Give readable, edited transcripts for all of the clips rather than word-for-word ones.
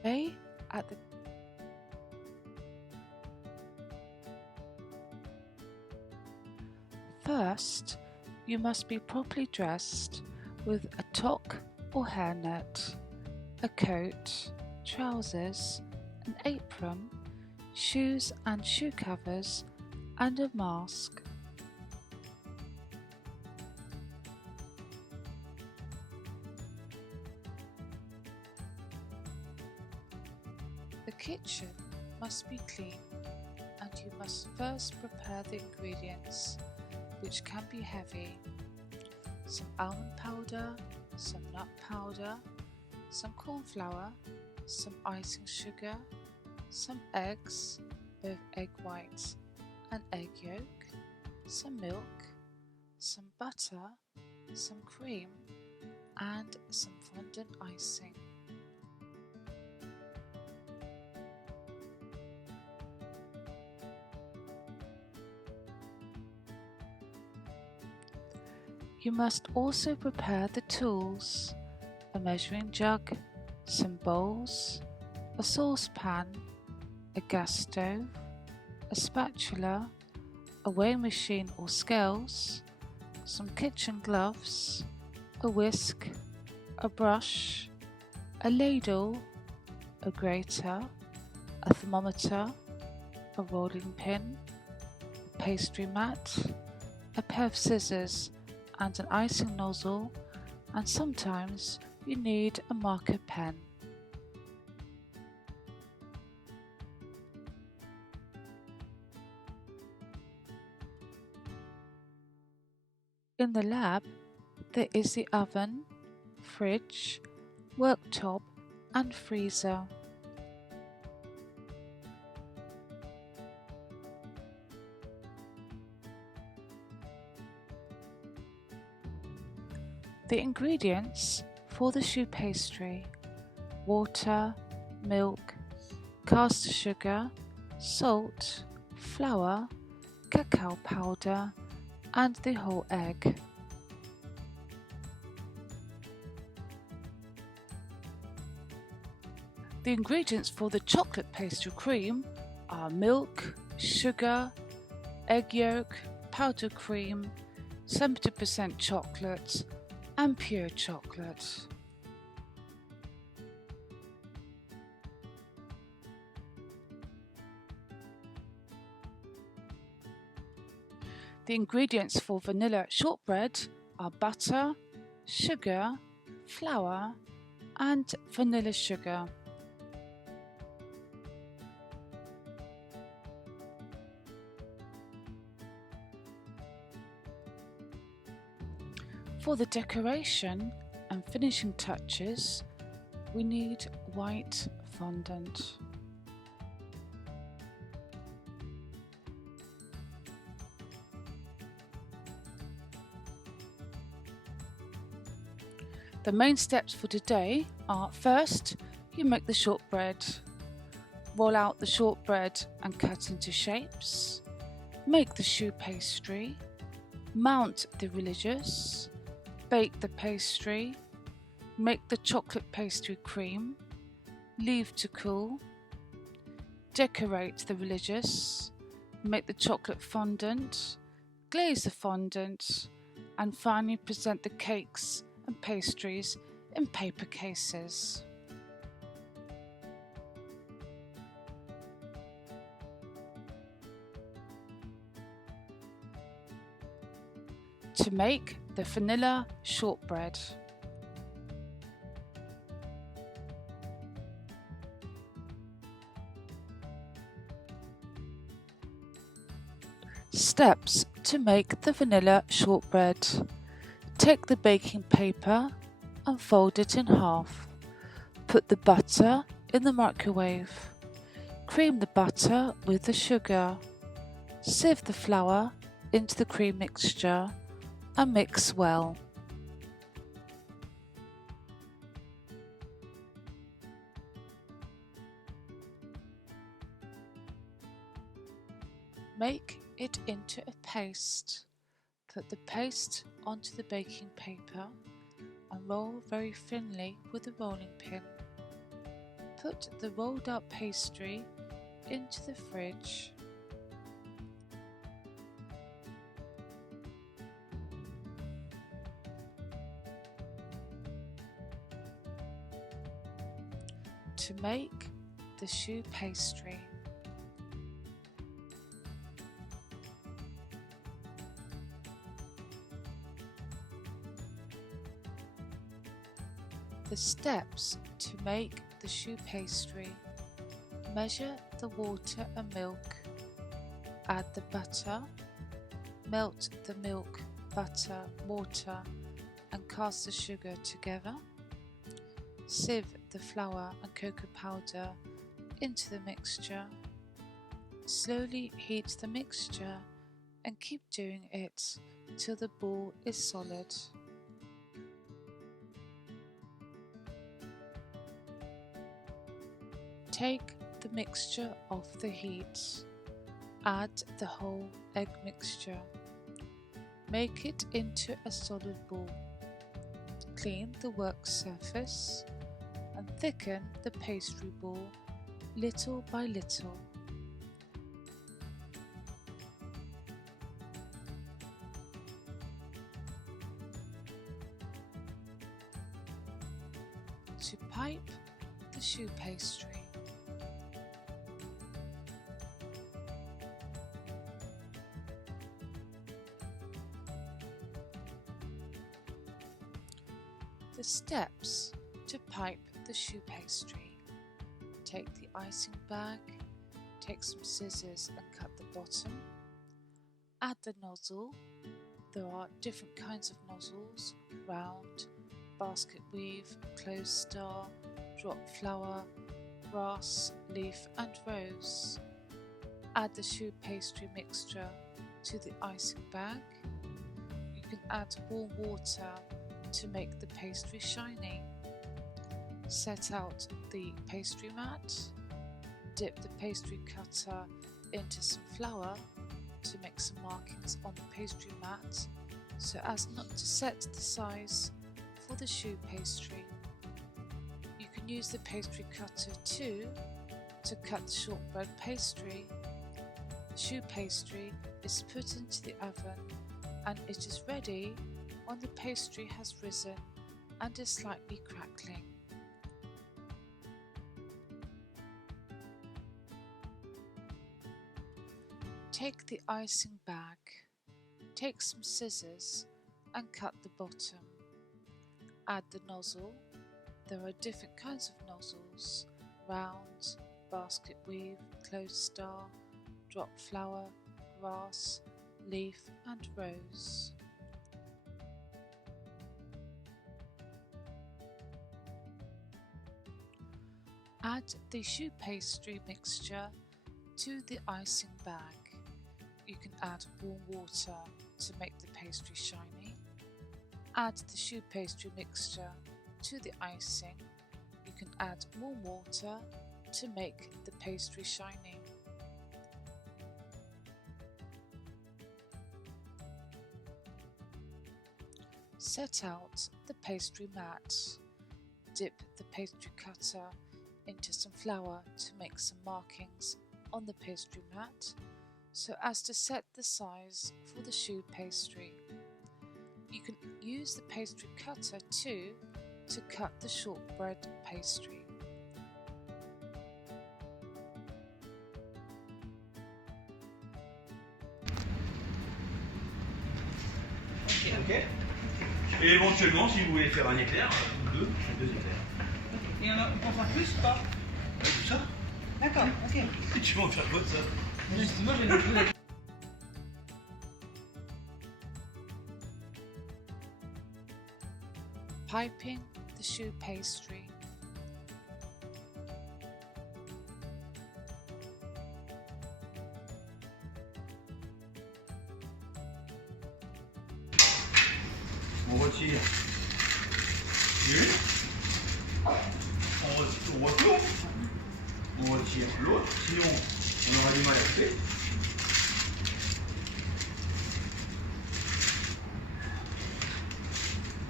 Lay at the First, you must be properly dressed with a toque or hairnet, a coat, trousers, an apron, shoes and shoe covers, and a mask. The kitchen must be clean, and you must first prepare the ingredients, which can be heavy: some almond powder, some nut powder, some corn flour, some icing sugar, some eggs, both egg white and egg yolk, some milk, some butter, some cream, and some fondant icing. You must also prepare the tools: a measuring jug, some bowls, a saucepan, a gas stove, a spatula, a weighing machine or scales, some kitchen gloves, a whisk, a brush, a ladle, a grater, a thermometer, a rolling pin, a pastry mat, a pair of scissors and an icing nozzle, and sometimes you need a marker pen. In the lab, there is the oven, fridge, worktop, and freezer. The ingredients for the choux pastry: water, milk, caster sugar, salt, flour, cacao powder, and the whole egg. The ingredients for the chocolate pastry cream are milk, sugar, egg yolk, powdered cream, 70% chocolate, and pure chocolate. The ingredients for vanilla shortbread are butter, sugar, flour, and vanilla sugar. For the decoration and finishing touches, we need white fondant. The main steps for today are: first, you make the shortbread. Roll out the shortbread and cut into shapes. Make the choux pastry. Mount the Religeuse. Bake the pastry. Make the chocolate pastry cream. Leave to cool. Decorate the Religeuse. Make the chocolate fondant. Glaze the fondant. And finally present the cakes and pastries in paper cases. To make the vanilla shortbread. Steps to make the vanilla shortbread. Take the baking paper and fold it in half. Put the butter in the microwave. Cream the butter with the sugar. Sieve the flour into the cream mixture and mix well. Make it into a paste. Put the paste onto the baking paper and roll very thinly with a rolling pin. Put the rolled up pastry into the fridge. To make the choux pastry. The steps to make the choux pastry. Measure the water and milk. Add the butter. Melt the milk, butter, water and cast the sugar together. Sieve the flour and cocoa powder into the mixture. Slowly heat the mixture and keep doing it till the ball is solid. Take the mixture off the heat. Add the whole egg mixture. Make it into a solid ball. Clean the work surface and thicken the pastry ball little by little. To pipe the choux pastry. The steps to pipe the choux pastry. Take the icing bag, take some scissors and cut the bottom. Add the nozzle. There are different kinds of nozzles: round, basket weave, closed star, drop flower, grass, leaf and rose. Add the choux pastry mixture to the icing bag. You can add warm water to make the pastry shiny. Set out the pastry mat. Dip the pastry cutter into some flour to make some markings on the pastry mat so as not to set the size for the choux pastry. You can use the pastry cutter too to cut the shortbread pastry. The choux pastry is put into the oven and it is ready when the pastry has risen and is slightly crackling. Take the icing bag, take some scissors and cut the bottom. Add the nozzle. There are different kinds of nozzles: round, basket weave, closed star, drop flower, grass, leaf and rose. Add the choux pastry mixture to the icing bag. You can add warm water to make the pastry shiny. Add the choux pastry mixture to the icing. You can add warm water to make the pastry shiny. Set out the pastry mat. Dip the pastry cutter into some flour to make some markings on the pastry mat so as to set the size for the choux pastry. You can use the pastry cutter too to cut the shortbread pastry. Ok. Et éventuellement, si vous voulez faire un éclair, deux éclairs. Et on peut en faire plus ou pas? Tout ça. D'accord, ok. Tu vas en faire quoi de ça? Justement, je vais le trouver. Piping the choux pastry. On retire l'une, on retourne, on retire l'autre, sinon on aura du mal à couper.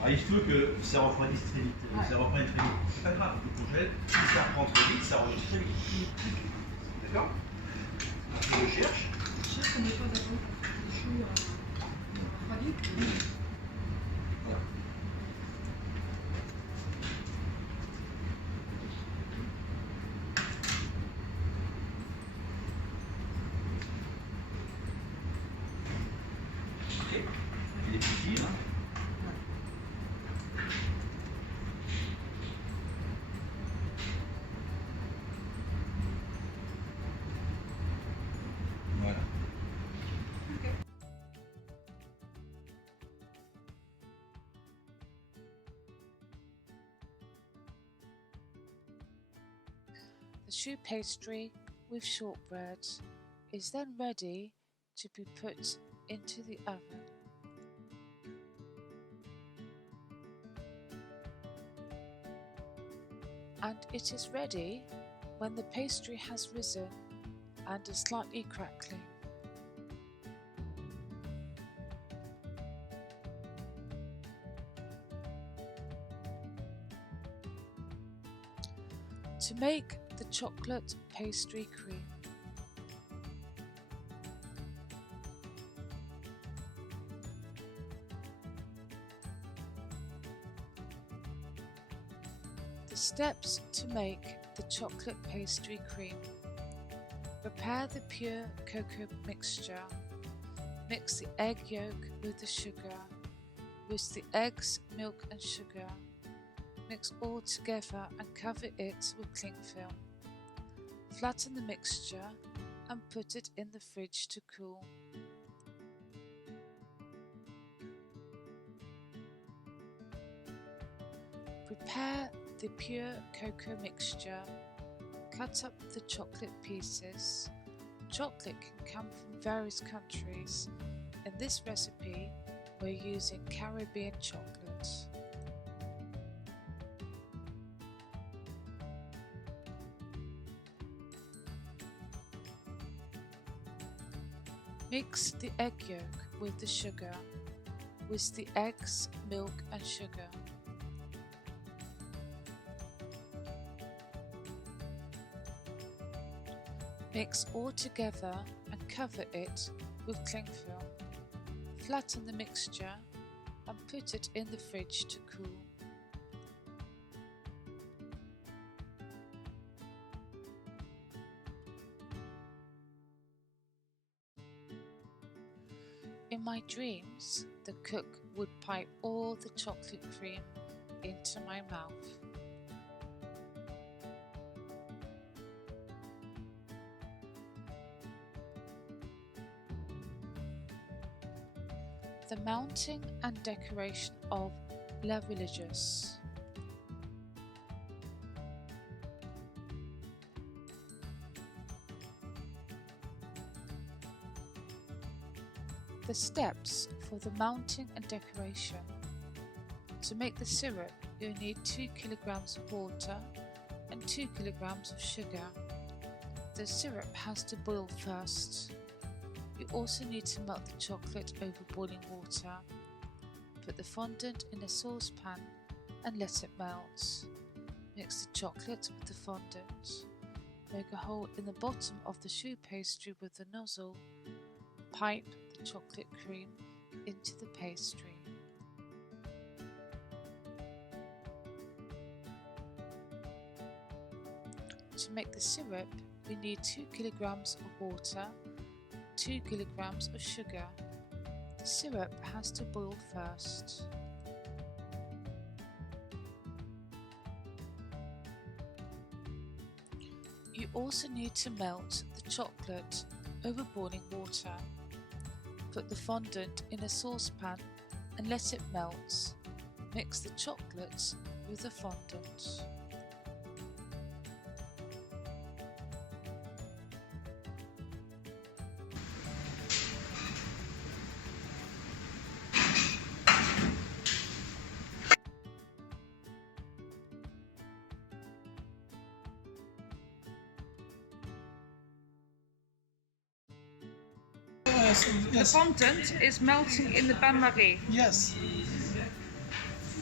Alors, il se peut que ça refroidisse très vite. Ça refroidit très vite. C'est pas grave, tu congèles. Si ça reprend très vite, ça refroidit très vite. D'accord? Alors, je cherche. Je cherche qu'on n'est pas d'accord. Les choux refroidis. Voilà. Ok. Et les petits fils. Voilà. The choux pastry with shortbread is then ready to be put into the oven. And it is ready when the pastry has risen and is slightly crackling. To make the chocolate pastry cream, the steps to make the chocolate pastry cream. Prepare the pure cocoa mixture. Mix the egg yolk with the sugar. Whisk the eggs, milk and sugar. Mix all together and cover it with cling film. Flatten the mixture and put it in the fridge to cool. Prepare the pure cocoa mixture. Cut up the chocolate pieces. Chocolate can come from various countries. In this recipe, we're using Caribbean chocolate. Mix the egg yolk with the sugar. Whisk the eggs, milk and sugar. Mix all together and cover it with cling film. Flatten the mixture and put it in the fridge to cool. In my dreams, the cook would pipe all the chocolate cream into my mouth. The mounting and decoration of La Religeuse. The steps for the mounting and decoration. To make the syrup, you'll need 2 kilograms of water and 2 kilograms of sugar. The syrup has to boil first. You also need to melt the chocolate over boiling water. Put the fondant in a saucepan and let it melt. Mix the chocolate with the fondant. Make a hole in the bottom of the choux pastry with the nozzle. Pipe the chocolate cream into the pastry. To make the syrup, we need 2 kilograms of water, 2 kilograms of sugar. The syrup has to boil first. You also need to melt the chocolate over boiling water. Put the fondant in a saucepan and let it melt. Mix the chocolate with the fondant. The fondant is melting in the bain-marie. Yes.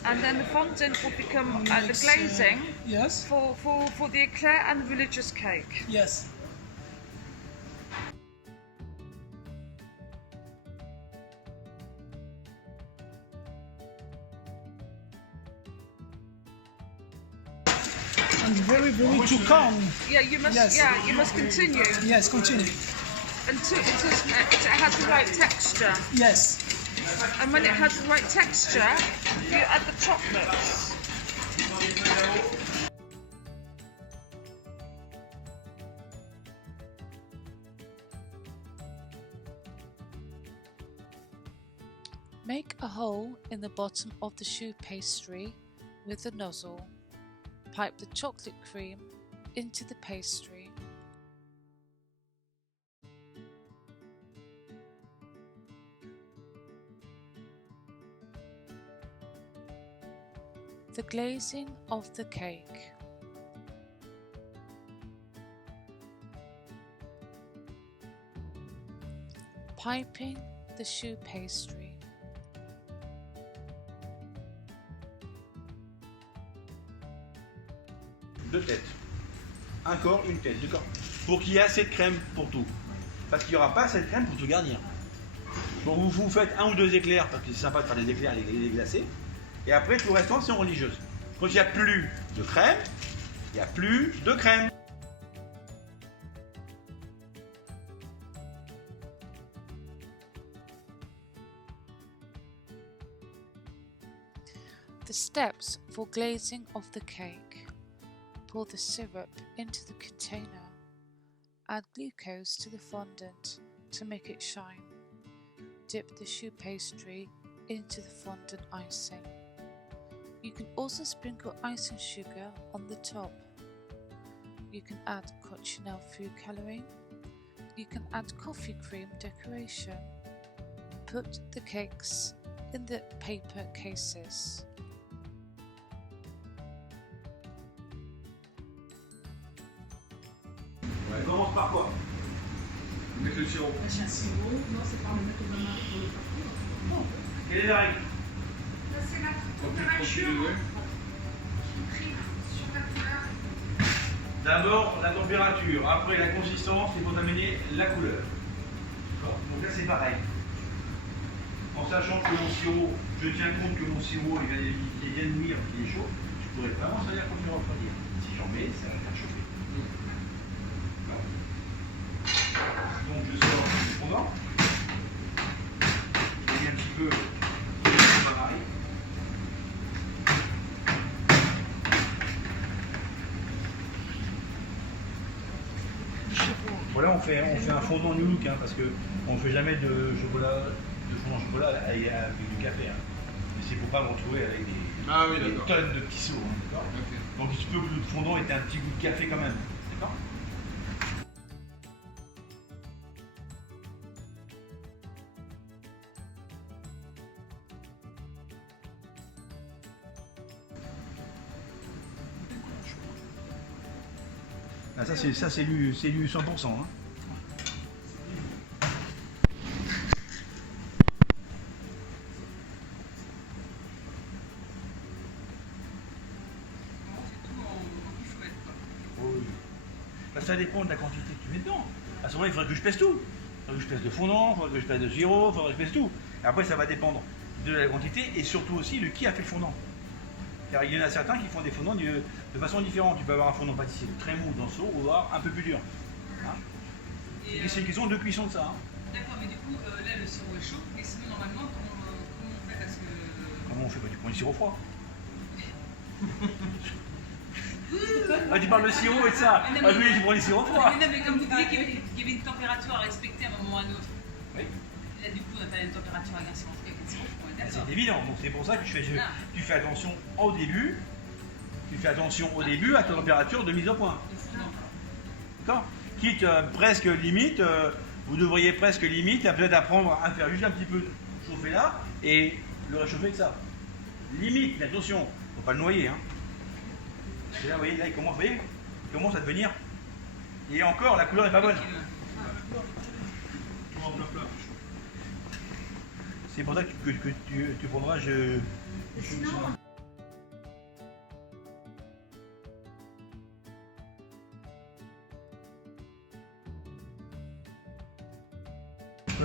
and then the fondant will become the glazing Yes. for the eclair and the religious cake. Yes. And very to calm. Yeah, you must. Yes. Yeah, you must continue Yes, continue. until it has the right texture. Yes. And when it has the right texture, you add the chocolates. Make a hole in the bottom of the choux pastry with the nozzle. Pipe the chocolate cream into the pastry. The glazing of the cake. Piping the choux pastry. Deux têtes. Un corps, une tête, d'accord. Pour qu'il y ait assez de crème pour tout. Parce qu'il n'y aura pas assez de crème pour tout garnir. Donc vous faites un ou deux éclairs, parce que c'est sympa de faire des éclairs et les glacer. Et après, tout le restant, c'est en religieuse. Quand il n'y a plus de crème, il n'y a plus de crème. The steps for glazing of the cake. Pour the syrup into the container. Add glucose to the fondant to make it shine. Dip the choux pastry into the fondant icing. You can also sprinkle icing sugar on the top. You can add cochineal food colouring. You can add coffee cream decoration. Put the cakes in the paper cases. On commence par quoi? Avec le sirop. Acheter un sirop, non, c'est par le mettre au bain pour le parcours. Quelle est la règle? Là, c'est la température qui prime sur la couleur. D'abord la température, après la consistance, il faut amener la couleur. Donc là c'est pareil. En sachant que mon sirop, je tiens compte que mon sirop il vient de mûrir, qu'il est chaud, je pourrais vraiment savoir quand je vais refroidir. Si j'en mets, ça va faire chauffer. Donc je sors du fondant, je mets un petit peu de bain-marie. Voilà, on fait un fondant New Look, hein, parce qu'on ne fait jamais de fondant au chocolat avec du café. Hein. Mais c'est pour pas me retrouver avec des tonnes de petits seaux. Hein, okay. Donc il se peut que le fondant ait un petit goût de café quand même. D'accord ? Ah, ça c'est lu 100%. Hein. Oui. Bah, ça dépend de la quantité que tu mets dedans. À ce moment-là, il faudrait que je pèse tout. Il faudrait que je pèse de fondant, il faudrait que je pèse de sirop, il faudrait que je pèse tout. Et après, ça va dépendre de la quantité et surtout aussi de qui a fait le fondant. Car il y en a certains qui font des fondants de façon différente. Tu peux avoir un fondant pâtissier très mou dans le seau ou avoir un peu plus dur. Hein, c'est une question de cuisson de ça. Hein. D'accord, mais du coup, là le sirop est chaud, mais sinon normalement, comment on fait parce que... Comment on fait? Tu prends du sirop froid. Ah, tu parles de sirop et de ça. Ah oui, tu prends du sirop froid. Mais non, mais comme vous disiez qu'il y avait une température à respecter à un moment ou à un autre. Oui. Là, du coup, on a pas une température à garder avec le sirop froid. C'est évident, donc c'est pour ça que tu fais attention au début. Tu fais attention au début à ta température de mise au point. D'accord? Quitte presque limite, vous devriez presque limite peut-être apprendre à faire juste un petit peu chauffer là et le réchauffer avec ça. Limite, mais attention, faut pas le noyer. Hein. Et là, vous voyez, là il commence à devenir. Et encore, la couleur n'est pas bonne. C'est pour ça que tu prendras. Sinon,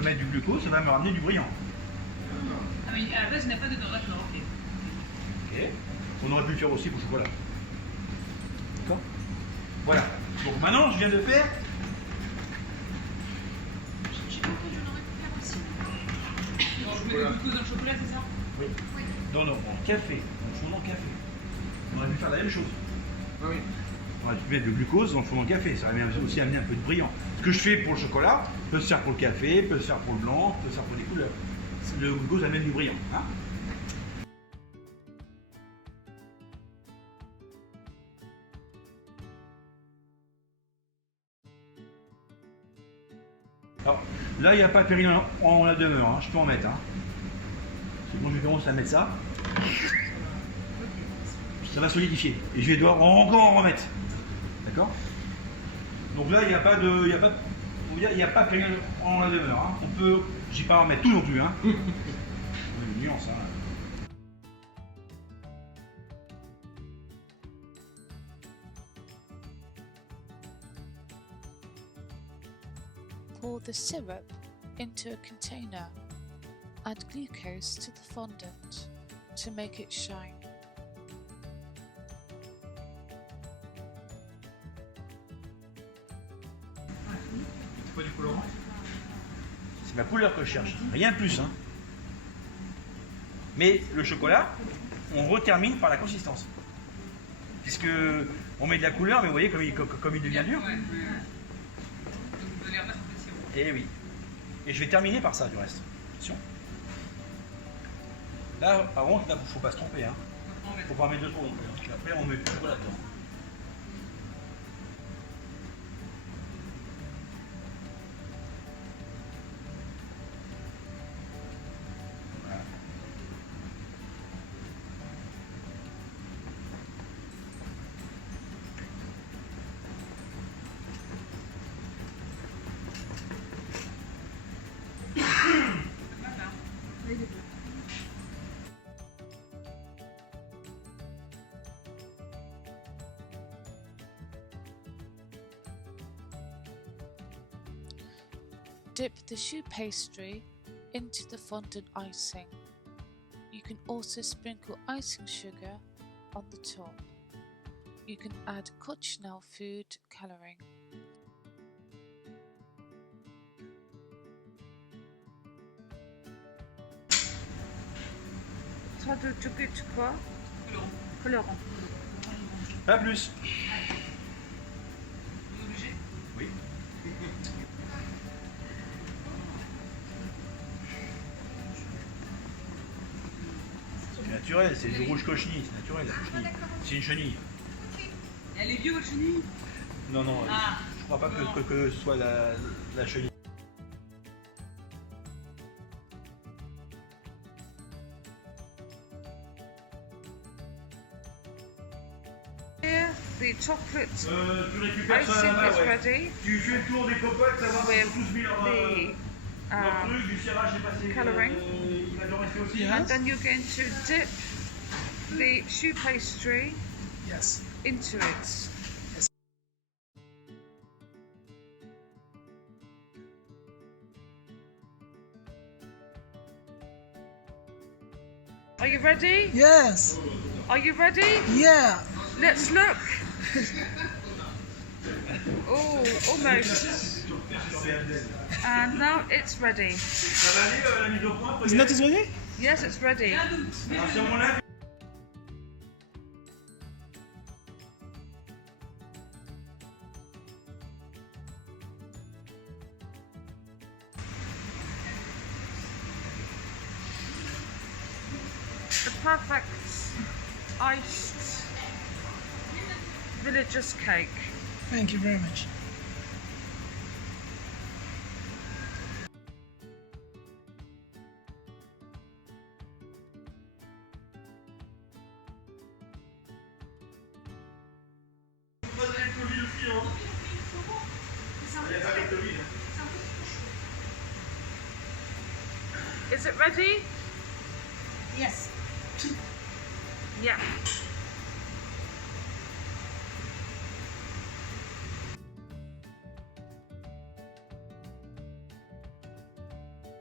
mettre du glucose, ça va me ramener du brillant. Ah mais à la base, il n'y a pas de beurre, d'accord, ok. Ok. On aurait pu le faire aussi pour le chocolat. D'accord. Voilà. Donc maintenant, je viens de faire. J'ai compris, j'en aurais pu faire aussi. Alors, je mets du glucose dans le chocolat, c'est ça? Oui. Non, en café, en fondant café. On aurait pu faire la même chose. Ah oui. On aurait pu mettre de glucose dans le fondant café. Ça aurait aussi amené un peu de brillant. Ce que je fais pour le chocolat peut se faire pour le café, peut se faire pour le blanc, peut se faire pour les couleurs. Le glucose amène du brillant. Hein. Alors, là, il n'y a pas de péril en la demeure, hein. Je peux en mettre. Hein. C'est bon, je commence à mettre ça. Ça va solidifier. Et je vais devoir encore en remettre. D'accord? Donc là, il n'y a pas de. Il n'y a pas de péril en la demeure. Hein. On peut. J'ai pas à en mettre tout non plus. Hein. Une nuance. Hein. Pour the syrup into a container. Add glucose to the fondant to make it shine. C'est pas du colorant? C'est ma couleur que je cherche. Rien de plus. Hein. Mais le chocolat, on retermine par la consistance. Puisque on met de la couleur, mais vous voyez comme il devient dur. Ouais. Donc vous allez remettre un peu de sirop. Et oui. Et je vais terminer par ça du reste. Attention. Là, par contre, il ne faut pas se tromper. Hein. On va Faut pas mettre de trop non plus. Hein. Après, on met plus de chocolat dedans. Voilà. Dip the choux pastry into the fondant icing. You can also sprinkle icing sugar on the top. You can add Cochinelle food colouring. Ça de quoi? Colorant. Pas plus. Vous êtes obligé? Oui. C'est naturel, c'est du rouge cochenille, c'est naturel la cochenille. C'est une chenille. Elle est vieux votre chenille? Non, non, Ah. je crois pas que ce soit la chenille. Here, the chocolate Tu récupères ça icing là-bas, is ouais. ready Tu fais le tour des copotes, savoir s'ils ont tous mis leur the truc, du cirage, j'ai passé. colouring. Il va te rester aussi. and then you're going to dip the choux pastry Yes. into it. Are you ready? Yes. Are you ready? Yeah. Let's look. Oh, almost. And now it's ready. Ça va aller la mise au point? Isn't that ready? Yes, it's ready. À ce moment-là, The perfect iced Religeuse cake. Thank you very much. Is it ready? Yes. Yeah.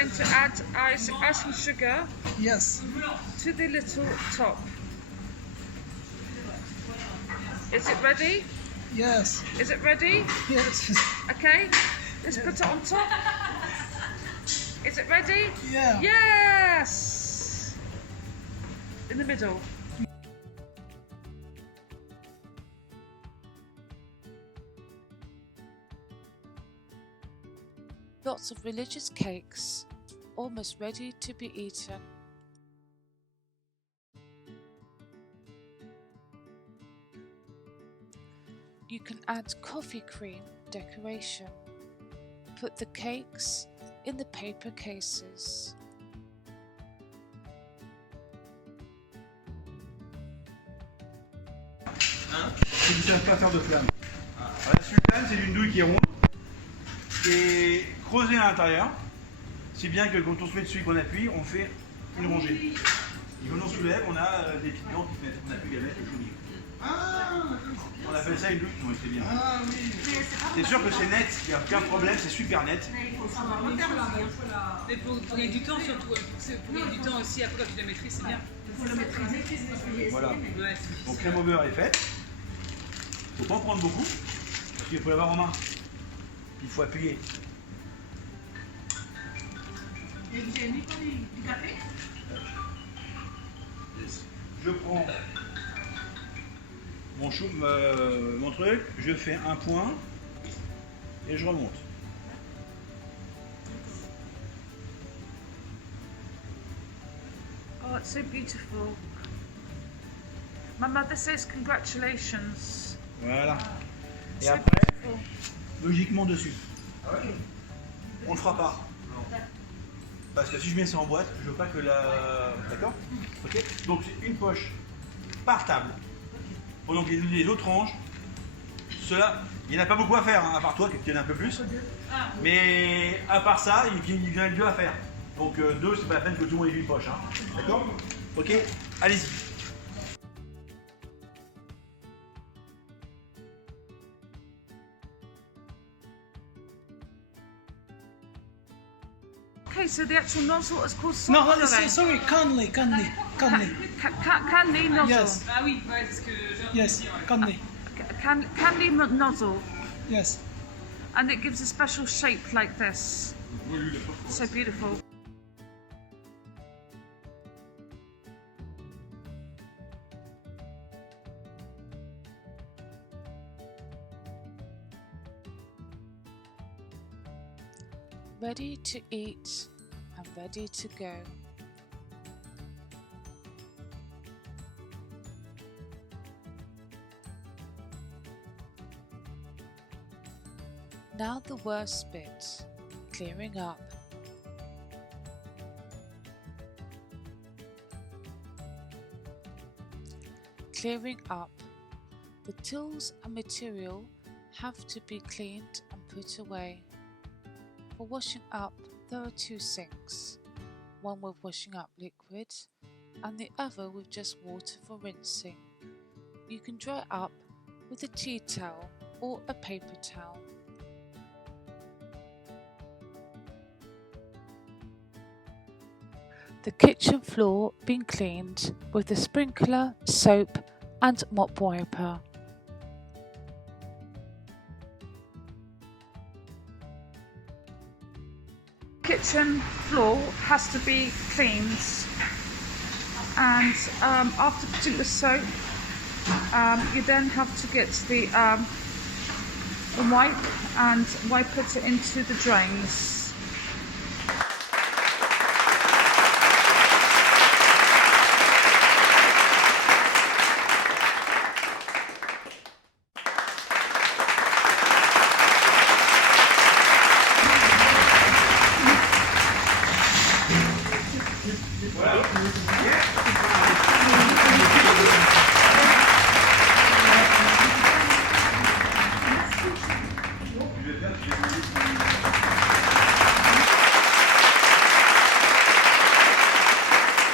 going to add icing sugar Yes. to the little top. Is it ready? Yes. Is it ready? Yes. Okay, let's put it on top. Is it ready? Yeah. Yes! In the middle. Lots of religious cakes, almost ready to be eaten. You can add coffee cream decoration. Put the cakes in the paper cases. Si vous ne savez pas faire de flamme. La sultane, c'est une douille qui est ronde, qui est creusée à l'intérieur, si bien que quand on se met dessus et qu'on appuie, on fait une rongée. Et quand on soulève, on a des petites dents qui se mettent, on appuie à mettre le chaudier. On appelle ça une douille. Oui, c'est bien. C'est sûr que c'est net, il n'y a aucun problème, c'est super net. Mais pour gagner du temps surtout, pour gagner du temps aussi, après quand tu la maîtrises, c'est bien. Il faut le maîtriser. Voilà. Ouais. Donc crème au beurre est faite. Il ne faut pas en prendre beaucoup, parce qu'il faut l'avoir en main. Il faut appuyer. Et vous avez mis du café? Je prends mon truc, je fais un point et je remonte. Oh, it's so beautiful. My mother says congratulations. Voilà. Et So après, beautiful. logiquement dessus. On ne le fera pas. Parce que si je mets ça en boîte, je veux pas que la... D'accord? Ok. Donc c'est une poche par table. Pendant que les autres rangent, cela, il n'y en a pas beaucoup à faire, hein, à part toi qui en as un peu plus. Mais à part ça, il vient deux à faire. Donc deux, c'est pas la peine que tout le monde ait une poche. Hein. D'accord? Ok. Allez-y. Okay, so the actual nozzle is called No, coloring. sorry, candy. Candy nozzle. Yes. Ah oui, ouais, c'est ce que j'ai Yes, entendu dire, ouais. candy. Candy nozzle. Yes. And it gives a special shape like this. So beautiful. Ready to eat and ready to go. Now the worst bit, clearing up. Clearing up. The tools and material have to be cleaned and put away. For washing up, there are two sinks, one with washing up liquid and the other with just water for rinsing. You can dry up with a tea towel or a paper towel. The kitchen floor being cleaned with the sprinkler, soap and mop wiper. Kitchen floor has to be cleaned, and after putting the soap, you then have to get the wipe and wipe it into the drains. Voilà.